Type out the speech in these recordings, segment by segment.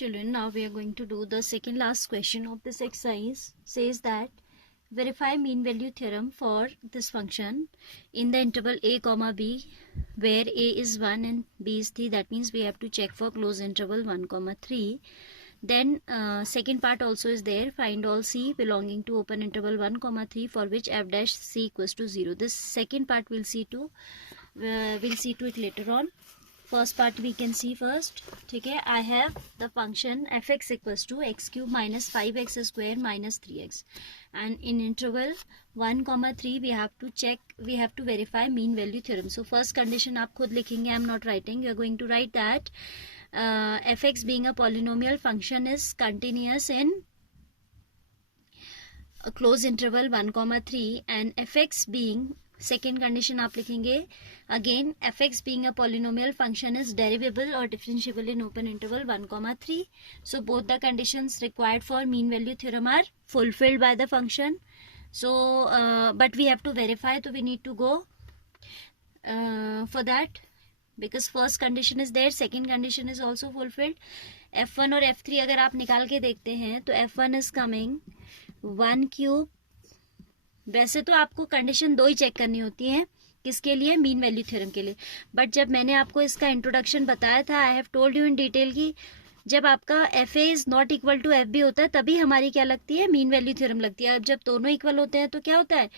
Children, now we are going to do the second last question of this exercise. Says that verify mean value theorem for this function in the interval a comma b, where a is 1 and b is 3. That means we have to check for close interval 1 comma 3. Then second part also is there. Find all c belonging to open interval 1 comma 3 for which f dash c equals to 0. This second part we'll see to it later on. First part we can see first. ठीक है, I have the function fx equals to x cube minus 5x square minus 3x, and in interval 1 comma 3 we have to verify mean value theorem. So first condition आप खुद लिखेंगे, I am not writing. You are going to write that fx being a polynomial function is continuous in a close interval 1 comma 3, and fx being, second condition आप लिखेंगे again, fx being a polynomial function is derivable or differentiable in open interval 1 comma 3. So both the conditions required for mean value theorem are fulfilled by the function. So but we have to verify, so we need to go for that, because first condition is there, second condition is also fulfilled. f1 और f3 अगर आप निकाल के देखते हैं तो f1 is coming 1 cube. वैसे तो आपको कंडीशन 2 ही चेक करनी होती है, किसके लिए, मीन वैल्यू थ्योरम के लिए. बट जब मैंने आपको इसका इंट्रोडक्शन बताया था, I have told you in detail की जब आपका F A is not equal to F B होता है तभी हमारी क्या लगती है, मीन वैल्यू थ्योरम लगती है. अब जब दोनों इक्वल होते हैं तो क्या होता है,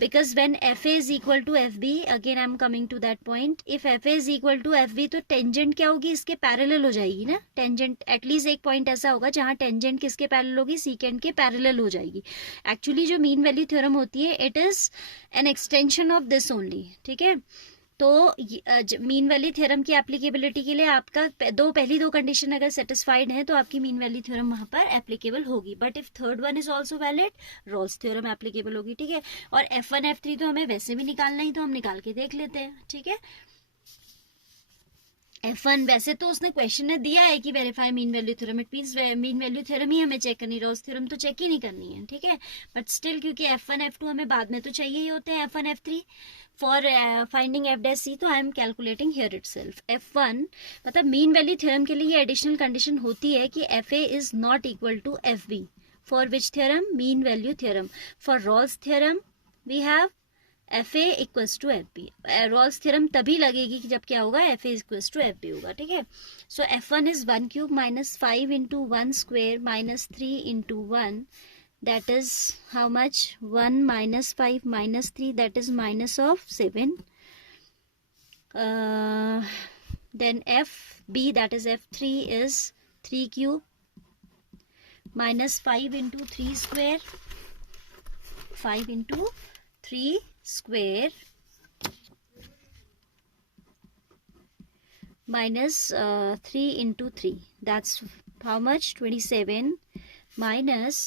because when fa is equal to fb, again I am coming to that point, if fa is equal to fb तो टेंजेंट क्या होगी, इसके पैरेलल हो जाएगी ना. टेंजेंट एटलीस्ट एक पॉइंट ऐसा होगा जहां टेंजेंट किसके पैरेलल होगी, सीकेंड के पैरेलल हो जाएगी. एक्चुअली जो मीन वैल्यू थ्योरम होती है it is an extension of this only. ठीक है, तो मीन वैल्यू थ्योरम की एप्लीकेबिलिटी के लिए आपका पहली दो कंडीशन अगर सेटिस्फाइड है तो आपकी मीन वैल्यू थ्योरम वहां पर एप्लीकेबल होगी. But if third one is also valid, Rolle's theorem applicable होगी. ठीक है, और f1 f3 तो हमें वैसे भी निकालना ही, तो हम निकाल के देख लेते हैं. ठीक है, f1 वैसे तो उसने क्वेश्चन में दिया है कि verify mean value theorem, it means mean value theorem ही हमें चेक करनी, रॉल्स थ्योरम तो चेक ही नहीं करनी है. ठीक है, बट स्टिल क्योंकि f1 f2 हमें बाद में तो चाहिए ही होते हैं, f1 f3 for finding F dash C, तो I am calculating here itself. f1 मतलब मीन वैल्यू थ्योरम के लिए एडिशनल कंडीशन होती है कि fa is not equal to fb. For which theorem, mean value theorem. For Rolle's theorem we have fa equals to fb. Rolle's theorem तभी लगेगी कि जब क्या होगा, fa इक्वल्स टू fb होगा. ठीक है, सो f1 इज 1 क्यूब माइनस 5 इंटू 1 square minus 3 इंटू 1. That is how much, 1 minus 5 minus 3, that is minus of 7. Then fb, that is f3 is 3 cube minus 5 into 3 square, 5 into 3 square minus 3 into 3, that's how much, 27 minus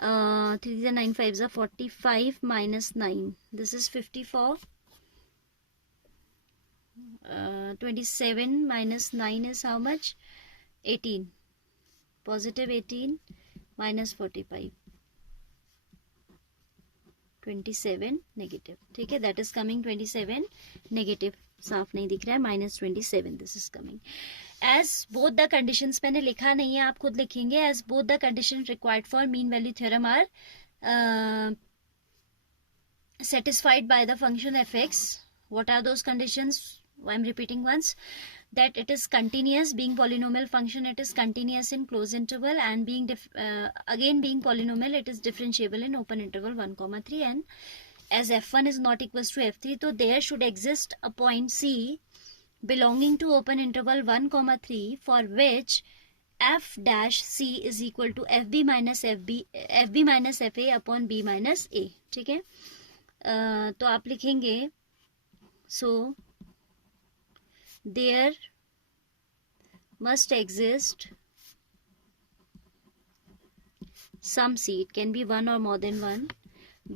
3 is 9, 5 is 45 minus 9, this is 54. 27 minus 9 is how much, 18, positive 18 minus 45, 27 negative. ठीक है, that is coming 27 negative, साफ नहीं दिख रहा है, minus 27 this is coming. As both the conditions, मैंने लिखा नहीं है, आप खुद लिखेंगे. As both the conditions required for mean value theorem are satisfied by the function fx. What are those conditions? I am repeating once, that it is continuous, being polynomial function it is continuous in close interval, and being again being polynomial it is differentiable in open interval 1 comma 3, and as f1 is not equals to f3, so there should exist a point c belonging to open interval 1 comma 3 for which f dash c is equal to fb minus fa upon b minus a. ठीक है, तो आप लिखेंगे, so there must exist some c, it can be one or more than one,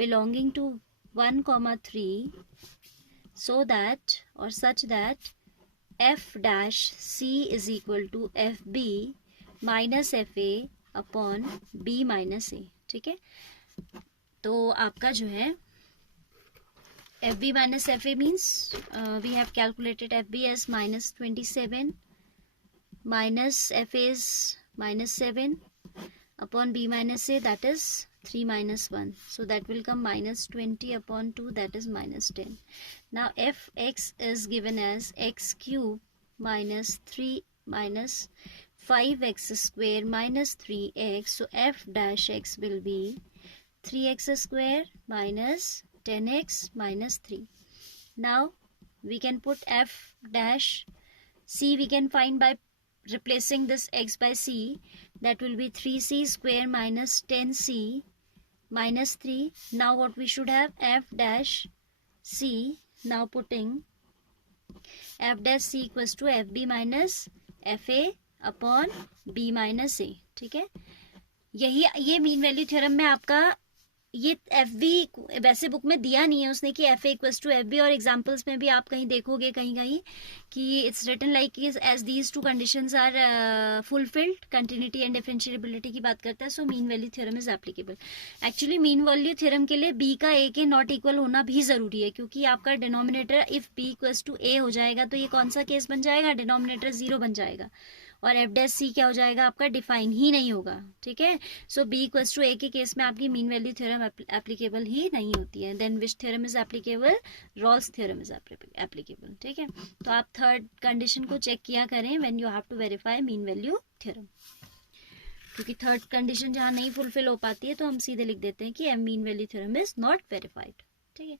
belonging to 1 comma 3 so that or such that f dash c is equal to fb minus fa upon b minus a. ठीक है, तो आपका जो है fb minus fa means we have calculated fb as minus 27 minus fa is minus 7 upon b minus a, that is 3 minus 1. So that will come minus 20 upon 2, that is minus 10. Now fx is given as x cube minus 3 minus 5x square minus 3x. So f dash x will be 3x square minus 10x minus 3. Now we can put f dash c, we can find by replacing this x by c. That will be 3c square minus 10c minus 3. Now what we should have, f dash c. Now putting f dash c equals to fb minus fa upon b minus A. ठीक है, यही ये mean value theorem में आपका ये F B वैसे बुक में दिया नहीं है उसने कि F A equals to F B, और एग्जाम्पल्स में भी आप कहीं देखोगे कहीं कहीं कि it's written like as these two conditions are fulfilled, continuity and differentiability की बात करता है. So mean value theorem is applicable. Actually mean value theorem के लिए बी का ए के नॉट इक्वल होना भी जरूरी है, क्योंकि आपका denominator if B equals to A हो जाएगा तो ये कौन सा केस बन जाएगा, डिनोमिनेटर 0 बन जाएगा, और एफ डैश सी क्या हो जाएगा आपका, डिफाइन ही नहीं होगा. ठीक है, so B equals to A के केस में आपकी मीन वैल्यू थ्योरम एप्लीकेबल ही नहीं होती है. Then which theorem is applicable, Rolle's theorem is applicable. ठीक है, तो आप थर्ड कंडीशन को चेक किया करें when you have to verify mean value theorem, क्योंकि थर्ड कंडीशन जहां नहीं फुलफिल हो पाती है तो हम सीधे लिख देते हैं कि M mean value theorem is not verified. ठीक है,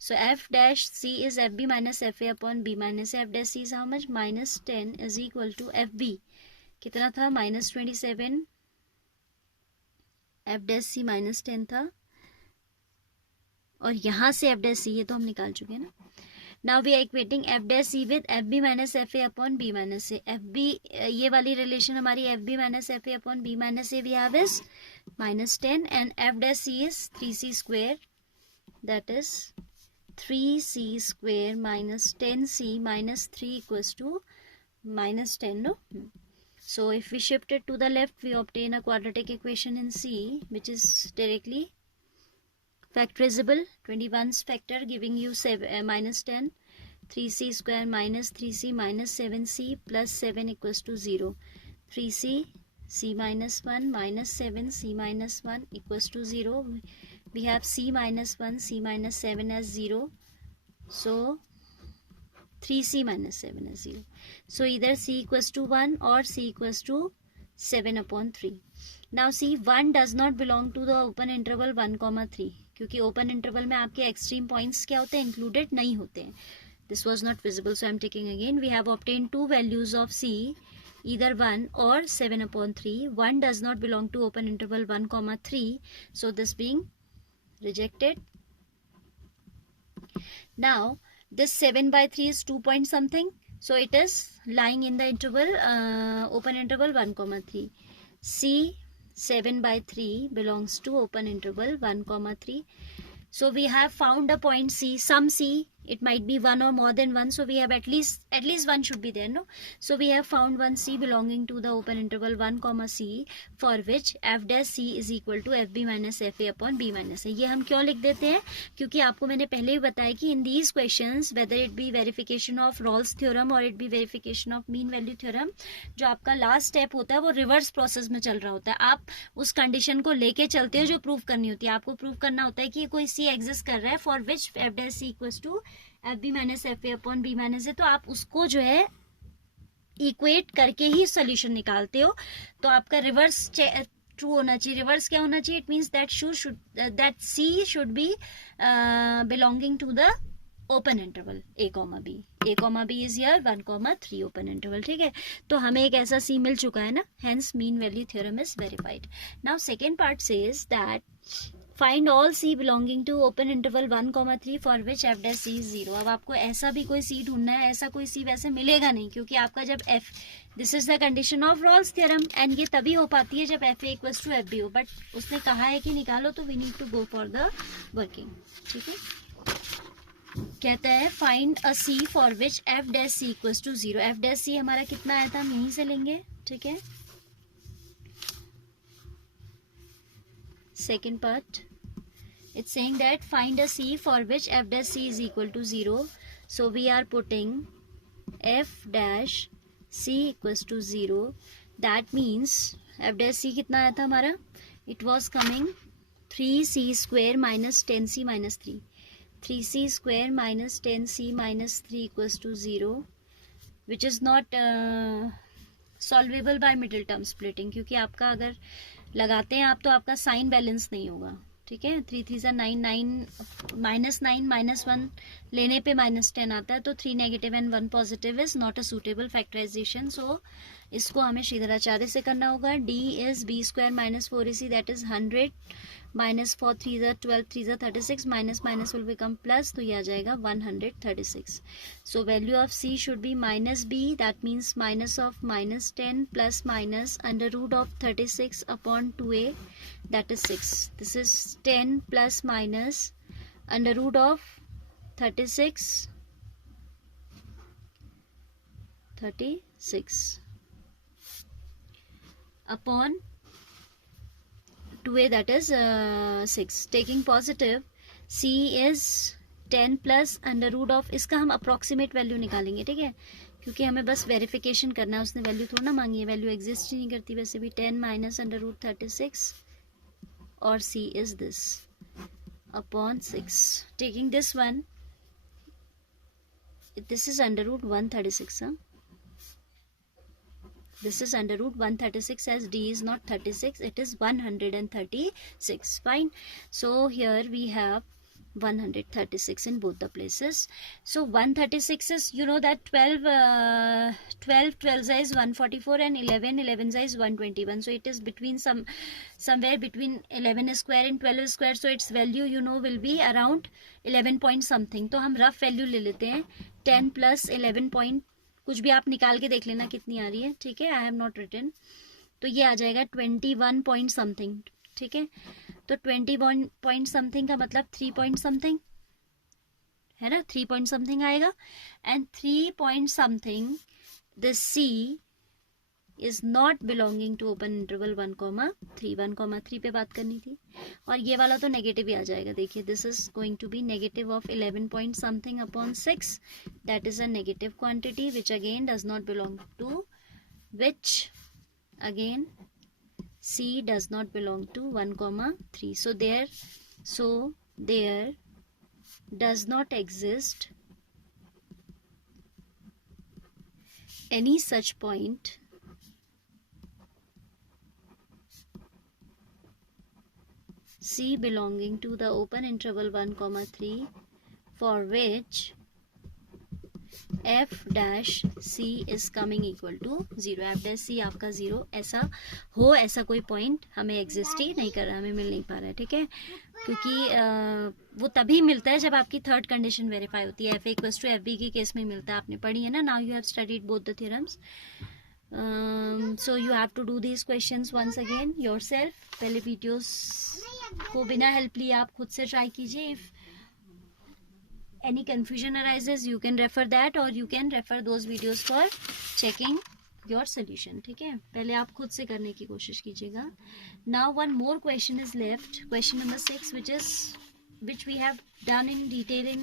so F dash C is F B minus F A upon B minus F dash C is how much, minus 10 is equal to F B कितना था, minus 27, F dash C minus 10 था, और यहां से F dash सी ये तो हम निकाल चुके हैं ना. Now we are equating F dash C with F B minus F A upon B minus A. F B ये वाली रिलेशन हमारी F B minus F A upon B minus A we have is minus 10, and F dash C is 3c square, that is 3c square minus 10c minus 3 equals to minus 10, no? So if we shift it to the left, we obtain a quadratic equation in C which is directly factorizable. 21's factor giving you minus 10, 3c square minus 3c minus 7c plus 7 equals to 0. 3c, c minus 1 minus 7, c minus 1 equals to 0. We have c minus 1, c minus 7 as 0. So 3c minus 7 as 0. So either c equals to 1 or c equals to 7 upon 3. Now see, 1 does not belong to the open interval 1,3, क्योंकि open interval में आपके extreme points क्या होते हैं, included नहीं होते हैं. This was not visible, so I am taking again. We have obtained two values of c, either 1 or 7 upon 3. 1 does not belong to open interval 1,3, so this being rejected. Now this 7 by 3 is 2 point something, so it is lying in the interval open interval 1,3. C 7 by 3 belongs to open interval 1,3. So we have found a point C, some C, it might be 1 or more than 1, so we have at least 1 should be there, no? So we have found one C belonging to the open interval 1, C, for which f dash C is equal to fb minus fa upon b minus a. ये हम क्यों लिख देते हैं, क्योंकि आपको मैंने पहले ही बताया कि in these questions whether it be verification of Rolle's theorem or it be verification of mean value theorem, जो आपका लास्ट स्टेप होता है वो रिवर्स प्रोसेस में चल रहा होता है. आप उस कंडीशन को लेके चलते हो जो प्रूव करनी होती है. आपको प्रूव करना होता है कि कोई C एग्जिस्ट कर रहा है for which F dash C equals to F B minus F A upon B minus A. तो आप उसको जो है इक्वेट करके ही सोल्यूशन निकालते हो. तो आपका रिवर्स ट्रू होना चाहिए. रिवर्स क्या होना चाहिए, it means that C should be belonging to the open interval a, b. a, b is here 1,3 open interval. ठीक है, तो हमें एक ऐसा c मिल चुका है ना, hence mean value theorem is verified. Now second part says that find all C belonging to open interval 1,3 for which F dash C is 0. अब आपको ऐसा भी कोई सी ढूंढना है. ऐसा कोई सी वैसे मिलेगा नहीं, क्योंकि आपका जब F, this is the condition of Rolle's theorem, and ये तभी हो पाती है जब F A equals to F B हो. बट उसने कहा है कि निकालो, तो we need to go for the working. ठीक है, कहता है find a C for which F dash C equals to 0. F dash C हमारा कितना आया था, हम यहीं से लेंगे. ठीक है, second part, it's saying that find a C for which f dash C is equal to 0. So we are putting f dash c equals to 0, that means F dash C कितना आया था हमारा, it was coming 3c square minus 10c minus 3, 3c square minus 10c minus 3 equals to 0, which is not solvable by middle term splitting, क्योंकि आपका अगर लगाते हैं आप तो आपका साइन बैलेंस नहीं होगा, ठीक है। 3 3 सा 9, 9 -9 -1 लेने पे -10 आता है, तो 3 negative and 1 positive is not a suitable factorisation, so इसको हमें श्रीधराचार्य से करना होगा। d is b square minus 4ac that is 100 minus 4 3 12 3 36 minus minus will become plus, तो ये आ जाएगा 136। So value of c should be minus b, that means minus of -10 plus minus under root of 36 upon 2a, that is 6. This is 10 plus minus under root of 36 upon 2a, that is 6. Taking positive, c is 10 plus under root of, इसका हम approximate value निकालेंगे, ठीक है, क्योंकि हमें बस वेरिफिकेशन करना है, उसने वैल्यू थोड़ा ना मांगी है, वैल्यू एग्जिस्ट ही नहीं करती वैसे भी। 10 minus under root 36 or c is this upon 6. Taking this one, this is under root 136, huh? This is under root 136, as d is not 36, it is 136. Fine. So here we have 136 in both the places. So 136 is, you know that 12 is 144 and 11 is 121. So it is between somewhere between 11 square and 12 square. So its value, you know, will be around 11 point something. तो हम rough value ले लेते हैं 10 plus 11 point, कुछ भी आप निकाल के देख लेना कितनी आ रही है, ठीक है, आई हैव नॉट रिटन। तो ये आ जाएगा 21 point something, ठीक है। तो 21 point something का मतलब 3 point something है ना, 3 point something आएगा, एंड 3 point something this c is not belonging to open interval 1,3, 1,3 पे बात करनी थी, और ये वाला तो नेगेटिव ही आ जाएगा। देखिए, this is going to be negative of 11 point something upon 6, that is a negative quantity which again does not belong to, which again c does not belong to 1,3. So there does not exist any such point c belonging to the open interval 1,3 for which f dash c is coming equal to 0. f dash c आपका 0 ऐसा कोई पॉइंट हमें एग्जिस्ट ही नहीं कर रहा, हमें मिल नहीं पा रहा है, ठीक है, क्योंकि वो तभी मिलता है जब आपकी थर्ड कंडीशन वेरीफाई होती है। F equals to F B के केस में मिलता है, आपने पढ़ी है ना, now you have studied both the theorems, so you have to do these questions once again yourself. पहले वीडियोस को बिना हेल्प लिए आप खुद से ट्राई कीजिए। If any confusion arises, you can refer that, or you can refer those videos for checking your solution, ठीक है, पहले आप खुद से करने की कोशिश कीजिएगा। Now one more question is left, question number 6, which we have done in detail in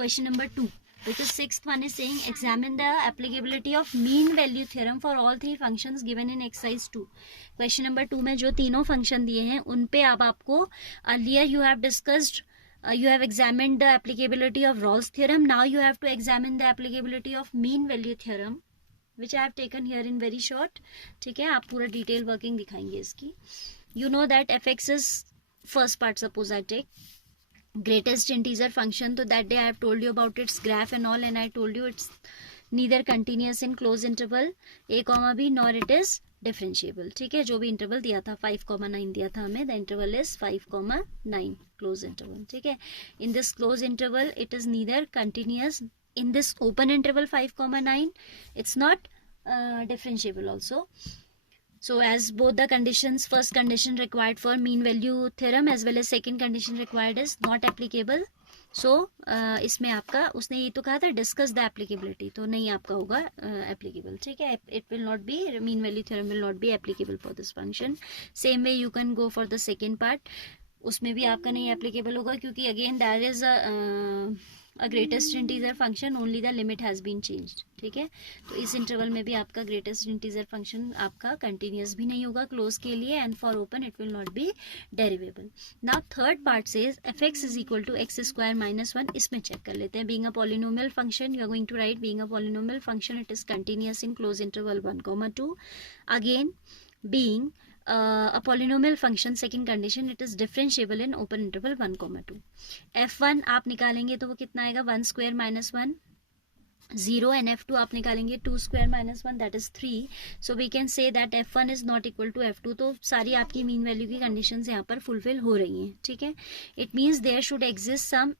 question number 2, because sixth one is saying examine the applicability of mean value theorem for all three functions given in exercise 2. question number 2 में जो तीनों फंक्शन दिए हैं उन पे अब आपको earlier you have discussed, you have examined the applicability of Rawls theorem. Now you have to examine the applicability of mean value theorem, which I have taken here in very short, ठीक है, आप पूरा detail working दिखाएंगे इसकी। You know that fx is first part, suppose I take greatest integer function, so that day I have told you about its graph and all, and I told you it's neither continuous in closed interval a comma b nor it is differentiable, ठीक है, जो भी इंटरवल दिया था 5,9 दिया था हमें, the interval is 5,9 close interval, ठीक है। In this close interval it is neither continuous, in this open interval 5,9 it's not differentiable also. So as both the conditions, first condition required for mean value theorem as well as second condition required is not applicable, so इसमें आपका उसने ये तो कहा था discuss the applicability, तो नहीं आपका होगा एप्लीकेबल, ठीक है, it will not be, mean value theorem will not be applicable for this function. Same way you can go for the second part, उसमें भी आपका नहीं एप्लीकेबल होगा, क्योंकि again there is a greatest integer function only the limit has been changed. ठीक है, तो इस इंटरवल में भी आपका ग्रेटेस्ट इंटीजर फंक्शन आपका कंटिन्यूस भी नहीं होगा क्लोज के लिए, and for open it will not be derivable. Now third part says F X is equal to X square minus 1. इसमें चेक कर लेते हैं. Being a polynomial function, you are going to write being a polynomial function it is continuous in close interval 1, 2. Again being a polynomial function, second condition it is differentiable in open interval 1, 2. f1 आप निकालेंगे तो वो कितना आएगा 1 square minus 1 0, and f2 आप निकालेंगे 2 square minus 1 that is 3. So we can say that f1 is not equal to f2. तो सारी आपकी मीन वैल्यू की कंडीशंस यहाँ पर फुलफिल हो रही हैं. ठीक है, it means there should exist some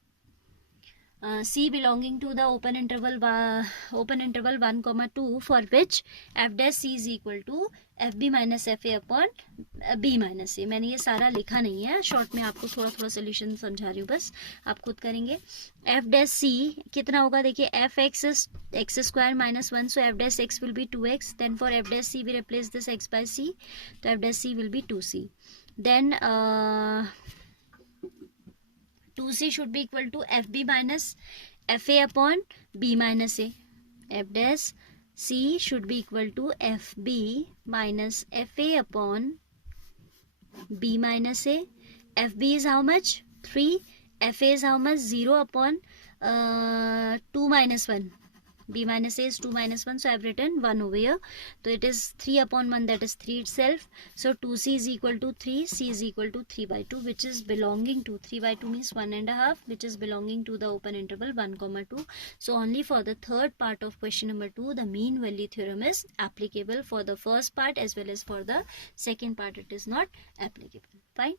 C belonging to the open interval 1, 2 for which f dash C is equal to fb minus fa upon b minus a. मैंने ये सारा लिखा नहीं है, शॉर्ट में आपको थोड़ा थोड़ा सोल्यूशन समझा रही हूँ, बस आप खुद करेंगे. f dash C कितना होगा देखिए, f x is x square minus 1, so f dash x will be 2x. then for f dash C we replace this x by C, तो f dash C will be 2c. then 2c should be equal to fb minus fa upon b minus a. f dash c should be equal to fb minus fa upon b minus a. fb is how much 3, fa is how much 0 upon 2 minus 1. b minus a is 2 minus 1, so I have written 1 over here. So it is 3 upon 1, that is 3 itself. So 2c is equal to 3, c is equal to 3 by 2, which is belonging to 3 by 2 means 1.5, which is belonging to the open interval 1, 2. So only for the third part of question number 2, the mean value theorem is applicable. For the first part as well as for the second part, it is not applicable. Fine.